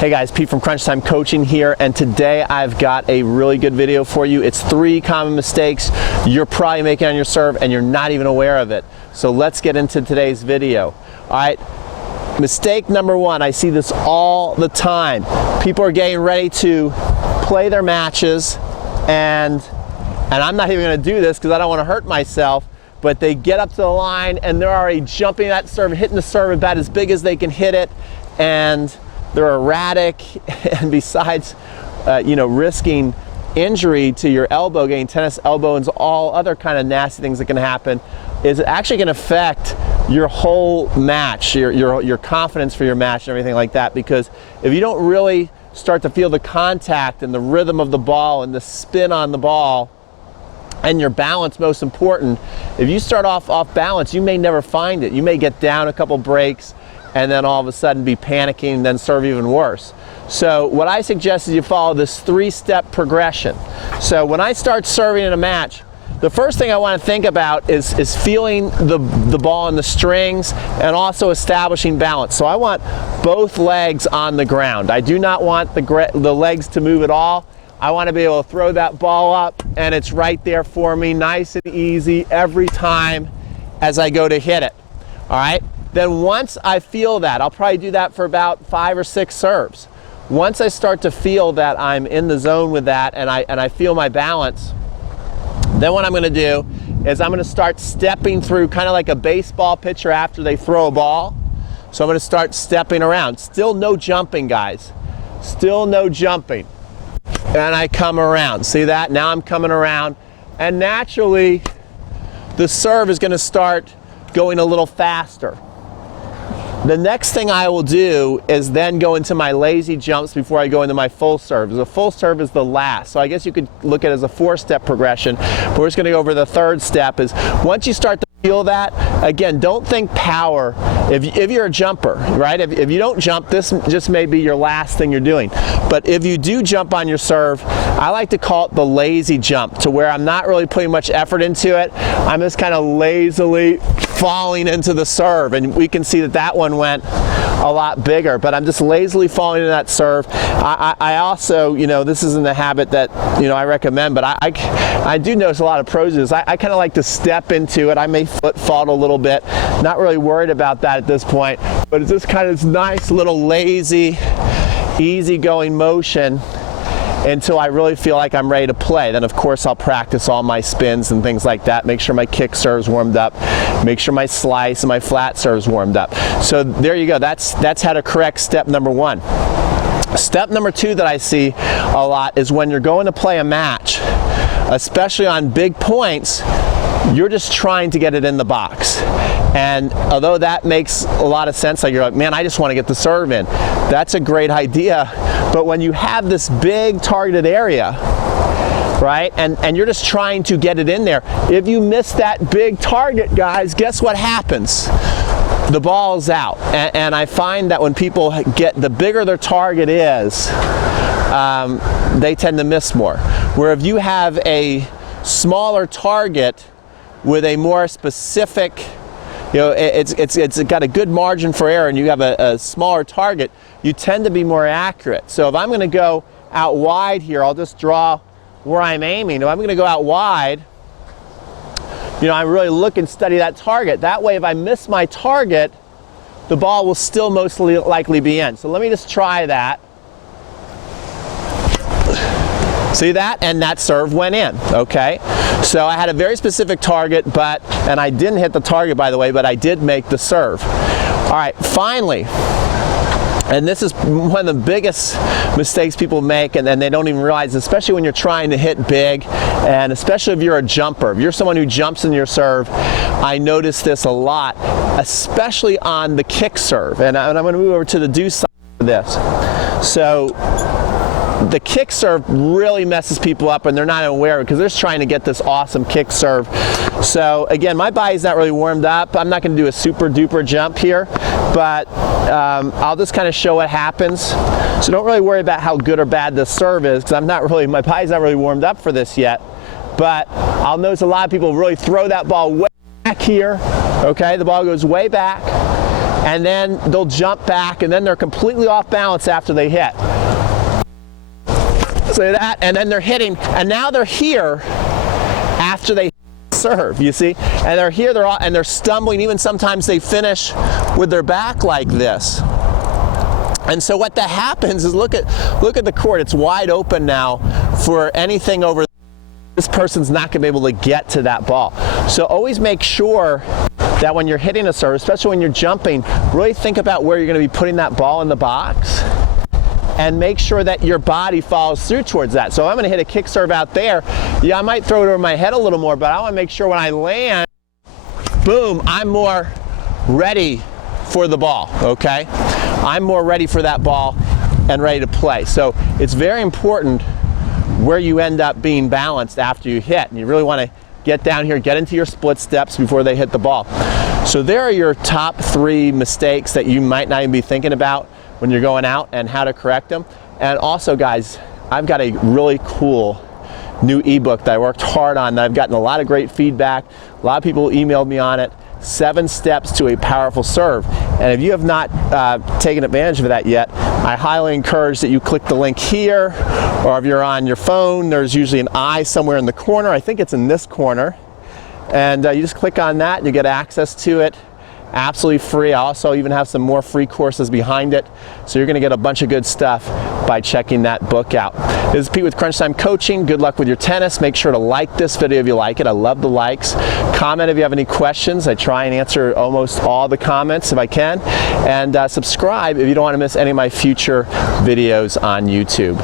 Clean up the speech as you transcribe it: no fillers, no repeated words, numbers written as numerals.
Hey guys, Pete from Crunch Time Coaching here, and today I've got a really good video for you. It's 3 common mistakes you're probably making on your serve and you're not even aware of it. So let's get into today's video. All right, mistake number 1, I see this all the time. People are getting ready to play their matches, and I'm not even gonna do this because I don't wanna hurt myself, but they get up to the line and they're already jumping that serve, hitting the serve about as big as they can hit it, and they're erratic, and besides, risking injury to your elbow, getting tennis elbow and all other kind of nasty things that can happen, is actually going to affect your whole match, your confidence for your match and everything like that. Because if you don't really start to feel the contact and the rhythm of the ball and the spin on the ball, and your balance, most important, if you start off balance, you may never find it. You may get down a couple breaks and then all of a sudden be panicking and then serve even worse. So what I suggest is you follow this 3-step progression. So when I start serving in a match, the first thing I want to think about is feeling the ball in the strings and also establishing balance. So I want both legs on the ground. I do not want the legs to move at all. I want to be able to throw that ball up and it's right there for me, nice and easy every time as I go to hit it. All right? Then once I feel that, I'll probably do that for about 5 or 6 serves. Once I start to feel that I'm in the zone with that and I feel my balance, then what I'm going to do is I'm going to start stepping through, kind of like a baseball pitcher after they throw a ball. So I'm going to start stepping around. Still no jumping, guys. Still no jumping. And I come around. See that? Now I'm coming around. And naturally, the serve is going to start going a little faster. The next thing I will do is then go into my lazy jumps before I go into my full serve. The full serve is the last. So I guess you could look at it as a 4-step progression. But we're just going to go over the 3rd step. Is once you start to feel that, again, don't think power. If you're a jumper, right? If you don't jump, this just may be your last thing you're doing. But if you do jump on your serve, I like to call it the lazy jump, to where I'm not really putting much effort into it. I'm just kind of lazily falling into the serve, and we can see that that one went a lot bigger, but I'm just lazily falling into that serve. I also, this isn't a habit that, I recommend, but I do notice a lot of pros do this. I kind of like to step into it. I may foot fault a little bit, not really worried about that at this point, but it's just kind of this nice little lazy, easygoing motion until I really feel like I'm ready to play. Then of course I'll practice all my spins and things like that, make sure my kick serve's warmed up, make sure my slice and my flat serve's warmed up. So there you go, that's how to correct step number 1. Step number 2 that I see a lot is when you're going to play a match, especially on big points, you're just trying to get it in the box. And although that makes a lot of sense, like you're like, man, I just want to get the serve in. That's a great idea. But when you have this big targeted area, right, and you're just trying to get it in there, if you miss that big target, guys, guess what happens? The ball's out. And I find that when people the bigger their target is, they tend to miss more. Where if you have a smaller target with a more specific, it's got a good margin for error, and you have a smaller target, you tend to be more accurate. So if I'm going to go out wide here, I'll just draw where I'm aiming. If I'm going to go out wide, I really look and study that target. That way, if I miss my target, the ball will still most likely be in. So let me just try that. See that? And that serve went in, okay? So I had a very specific target, and I didn't hit the target, by the way, but I did make the serve. All right, finally, and this is one of the biggest mistakes people make, and they don't even realize, especially when you're trying to hit big, and especially if you're a jumper. If you're someone who jumps in your serve, I notice this a lot, especially on the kick serve. And I'm going to move over to the do side of this. So the kick serve really messes people up, and they're not aware of it because they're just trying to get this awesome kick serve. So again, my body's not really warmed up. I'm not going to do a super duper jump here, but I'll just kind of show what happens. So don't really worry about how good or bad this serve is, because my body's not really warmed up for this yet. But I'll notice a lot of people really throw that ball way back here. Okay, the ball goes way back, and then they'll jump back, and then they're completely off balance after they hit. So that, and then they're hitting, and now they're here after they serve, you see? And they're here, and they're stumbling, even sometimes they finish with their back like this. And so what that happens is, look at the court, it's wide open now for anything over. This person's not going to be able to get to that ball. So always make sure that when you're hitting a serve, especially when you're jumping, really think about where you're going to be putting that ball in the box, and make sure that your body follows through towards that. So I'm going to hit a kick serve out there. Yeah, I might throw it over my head a little more, but I want to make sure when I land, boom, I'm more ready for the ball, okay? I'm more ready for that ball and ready to play. So it's very important where you end up being balanced after you hit. And you really want to get down here, get into your split steps before they hit the ball. So there are your top 3 mistakes that you might not even be thinking about when you're going out, and how to correct them. And also, guys, I've got a really cool new ebook that I worked hard on, that I've gotten a lot of great feedback. A lot of people emailed me on it. 7 steps to a powerful serve. And if you have not taken advantage of that yet, I highly encourage that you click the link here, or if you're on your phone, there's usually an I somewhere in the corner. I think it's in this corner. And you just click on that and you get access to it. Absolutely free. I also even have some more free courses behind it. So you're going to get a bunch of good stuff by checking that book out. This is Pete with Crunch Time Coaching. Good luck with your tennis. Make sure to like this video if you like it. I love the likes. Comment if you have any questions. I try and answer almost all the comments if I can. And subscribe if you don't want to miss any of my future videos on YouTube.